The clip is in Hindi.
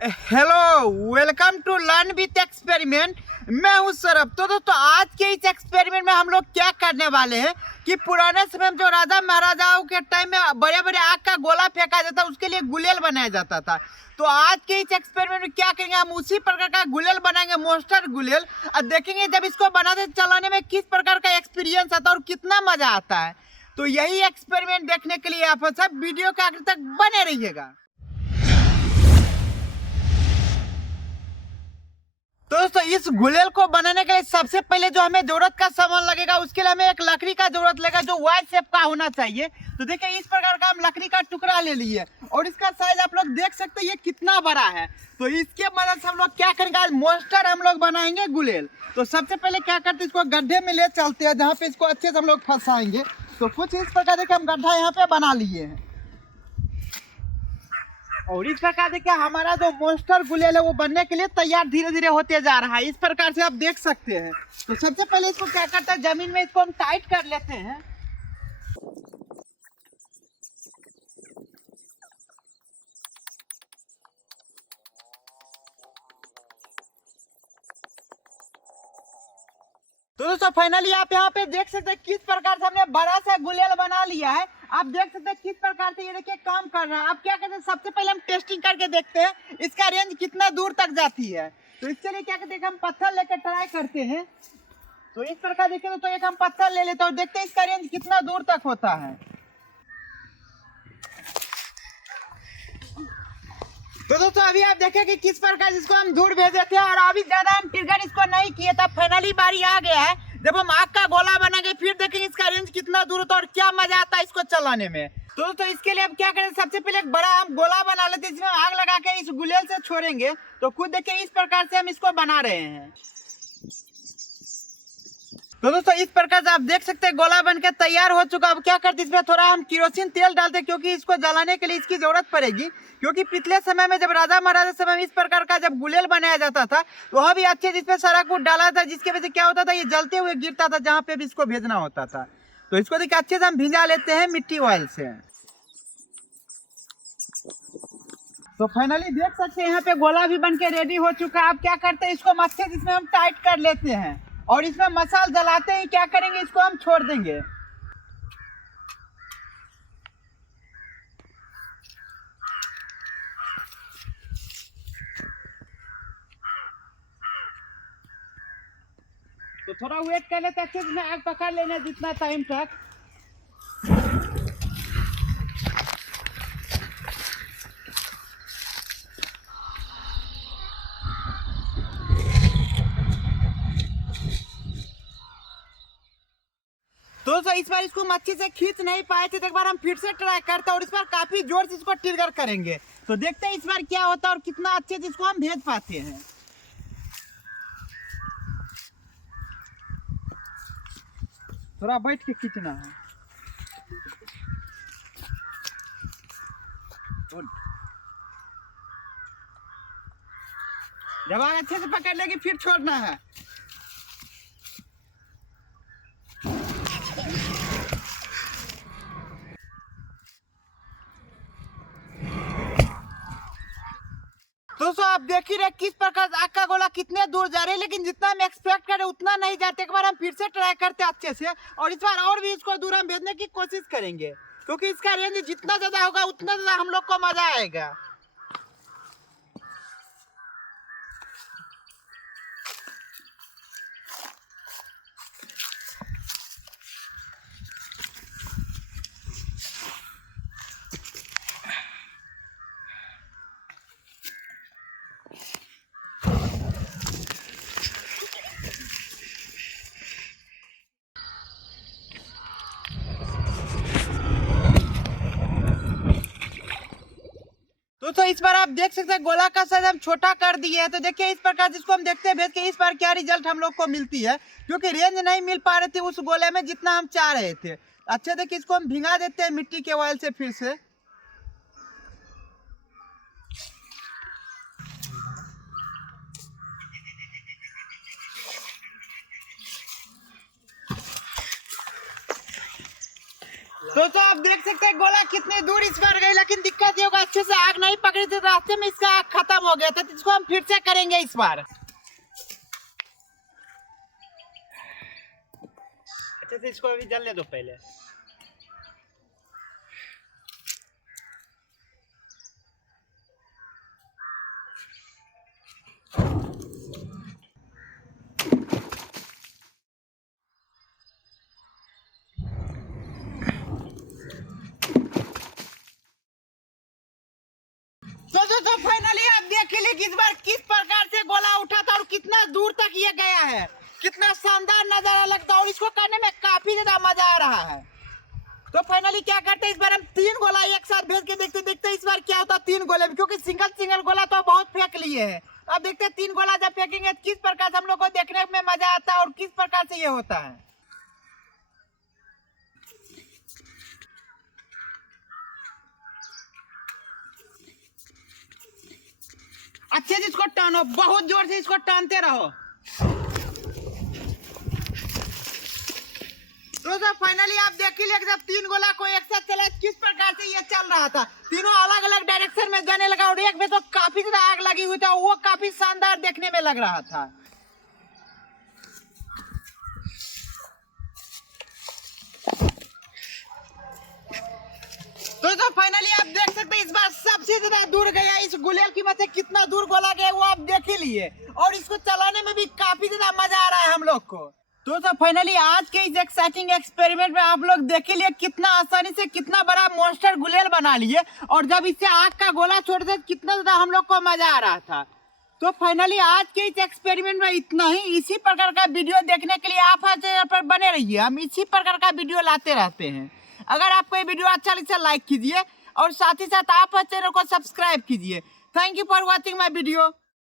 Hello, welcome to learn with experiment. मैं हूं सौरभ। तो दोस्तों, आज के इस एक्सपेरिमेंट में हम लोग क्या करने वाले हैं कि पुराने समय में जो राजा महाराजाओं के टाइम में बड़े बड़े आग का गोला फेंका जाता, उसके लिए गुलेल बनाया जाता था। तो आज के इस एक्सपेरिमेंट में क्या करेंगे, हम उसी प्रकार का गुलेल बनाएंगे, मोस्टर गुलेल। और देखेंगे जब इसको बनाते चलाने में किस प्रकार का एक्सपीरियंस आता है और कितना मजा आता है। तो यही एक्सपेरिमेंट देखने के लिए आप सब वीडियो के आखिर तक बने रहिएगा। तो दोस्तों, इस गुलेल को बनाने के लिए सबसे पहले जो हमें जरूरत का सामान लगेगा, उसके लिए हमें एक लकड़ी का जरूरत लगेगा जो वाइड शेप का होना चाहिए। तो देखिए, इस प्रकार का हम लकड़ी का टुकड़ा ले लिए और इसका साइज आप लोग देख सकते हैं ये कितना बड़ा है। तो इसके मदद से हम लोग क्या करेंगे, आज मोस्टर हम लोग बनाएंगे गुलेल। तो सबसे पहले क्या करते हैं, इसको गड्ढे में ले चलते हैं जहाँ पे इसको अच्छे से हम लोग फंसाएंगे। तो कुछ इस प्रकार देखिए हम गड्ढा यहाँ पे बना लिए हैं और इस प्रकार देखिए हमारा जो मोस्टर गुलेल है वो बनने के लिए तैयार धीरे धीरे होते जा रहा है। इस प्रकार से आप देख सकते हैं। तो सबसे पहले इसको क्या करते हैं, जमीन में इसको हम टाइट कर लेते हैं। तो दोस्तों, फाइनली आप यहाँ पे देख सकते हैं किस प्रकार से हमने बड़ा सा गुलेल बना लिया है। आप देख सकते हैं किस प्रकार से ये देखिए काम कर रहा है। आप क्या करते हैं, सबसे पहले हम टेस्टिंग करके देखते हैं इसका रेंज कितना दूर तक जाती है। तो इसके लिए क्या करते हैं, हम पत्थर लेकर ट्राई करते हैं। तो इस प्रकार देखिए, तो एक हम पत्थर ले लेते हैं और देखते हैं इसका रेंज कितना दूर तक होता है। तो दोस्तों, अभी आप देखें कि किस प्रकार इसको हम दूर भेजे थे और अभी ज्यादा हम ट्रिगर इसको नहीं किए था। फाइनली बारी आ गया है जब हम आग का गोला बनाएंगे, फिर देखेंगे इसका रेंज कितना दूर होता है और क्या मजा आता है इसको चलाने में। तो दोस्तों, इसके लिए अब क्या करें, सबसे पहले एक बड़ा हम गोला बना लेते हैं जिसमें आग लगा के इस गुलेल से छोड़ेंगे। तो खुद देखिए इस प्रकार से हम इसको बना रहे हैं। तो दोस्तों, इस प्रकार से आप देख सकते हैं गोला बनकर तैयार हो चुका। अब क्या करते हैं, इसमें थोड़ा हम केरोसिन तेल डालते हैं क्योंकि इसको जलाने के लिए इसकी जरूरत पड़ेगी। क्योंकि पिछले समय में जब राजा महाराजा समय में इस प्रकार का जब गुलेल बनाया जाता था तो वह भी अच्छे जिसमें सारा कुछ डाला था, जिसकी वजह से क्या होता था, ये जलते हुए गिरता था जहाँ पे भी इसको भेजना होता था। तो इसको देखिए अच्छे से हम भिंजा लेते हैं मिट्टी ऑयल से। तो फाइनली देख सकते हैं यहाँ पे गोला भी बन के रेडी हो चुका है। अब क्या करते हैं, इसको अच्छे से इसमें हम टाइट कर लेते हैं और इसमें मसाल जलाते ही क्या करेंगे, इसको हम छोड़ देंगे। तो थोड़ा वेट कर लेते अच्छे से, आग पकड़ लेना जितना टाइम तक। तो दोस्तों, इस बार इसको हम अच्छे से खींच नहीं पाए थे, तो एक बार हम फिर से ट्राई करते हैं और इस बार काफी जोर से इसको ट्रिगर करेंगे। तो देखते हैं इस बार क्या होता है और कितना अच्छे से इसको हम भेज पाते हैं। थोड़ा बैठ के खींचना है। जब आग अच्छे से पकड़ लेगी फिर छोड़ना है। दोस्तों, आप देख ही रहे किस प्रकार आग का गोला कितने दूर जा रहे हैं, लेकिन जितना हम एक्सपेक्ट करें उतना नहीं जाते। एक बार हम फिर से ट्राई करते हैं अच्छे से और इस बार और भी इसको दूर हम भेजने की कोशिश करेंगे क्योंकि इसका रेंज जितना ज्यादा होगा उतना ज्यादा हम लोग को मजा आएगा। दोस्तों, इस बार आप देख सकते हैं गोला का साइज हम छोटा कर दिए हैं। तो देखिए इस प्रकार जिसको हम देखते हैं भेज के इस बार क्या रिजल्ट हम लोग को मिलती है, क्योंकि रेंज नहीं मिल पा रही थी उस गोले में जितना हम चाह रहे थे। अच्छा देखिए, इसको हम भिंगा देते हैं मिट्टी के ऑयल से फिर से। दोस्तों आप देख सकते हैं गोला कितनी दूर इस बार गई, लेकिन दिक्कत ये होगा अच्छे से आग नहीं पकड़ी थी, रास्ते में इसका आग खत्म हो गया था। तो इसको हम फिर से करेंगे इस बार। अच्छे से इसको अभी जलने दो पहले। तो फाइनली आप देख लीजिए कि इस बार किस प्रकार से गोला उठा था और कितना दूर तक ये गया है। कितना शानदार नजारा लगता है और इसको करने में काफी ज्यादा मजा आ रहा है। तो फाइनली क्या करते हैं, इस बार हम 3 गोला एक साथ भेज के देखते इस बार क्या होता है 3 गोले में, क्योंकि सिंगल गोला तो बहुत फेंक लिए हैं। अब देखते हैं 3 गोला जब फेंकेंगे किस प्रकार से हम लोग को देखने में मजा आता है और किस प्रकार से ये होता है। अच्छे से इसको टानो, बहुत जोर से इसको टानते रहो। तो फाइनली आप देख लीजिए जब 3 गोला को एक साथ चला किस प्रकार से ये चल रहा था। तीनों अलग अलग डायरेक्शन में जाने लगा और एक में तो काफी ज्यादा आग लगी हुई था, वो काफी शानदार देखने में लग रहा था। तो फाइनली आप देख सकते हैं इस बार सबसे ज्यादा दूर गया। इस गुलेल की वजह से कितना दूर गोला गया वो आप देख ही लिए, और इसको चलाने में भी काफी ज्यादा मजा आ रहा है हम लोग को। तो फाइनली आज के इस एक्साइटिंग एक्सपेरिमेंट में आप लोग देख लिए कितना आसानी से कितना बड़ा मॉन्स्टर गुलेल बना लिए, और जब इससे आग का गोला छोड़ते कितना ज्यादा हम लोग को मजा आ रहा था। तो फाइनली आज के इस एक्सपेरिमेंट में इतना ही। इसी प्रकार का वीडियो देखने के लिए आप हमारे चैनल पर बने रहिए, हम इसी प्रकार का वीडियो लाते रहते हैं। अगर आपको ये वीडियो अच्छा लगे तो लाइक कीजिए और साथ ही साथ आप चैनल को सब्सक्राइब कीजिए। Thank you for watching my video.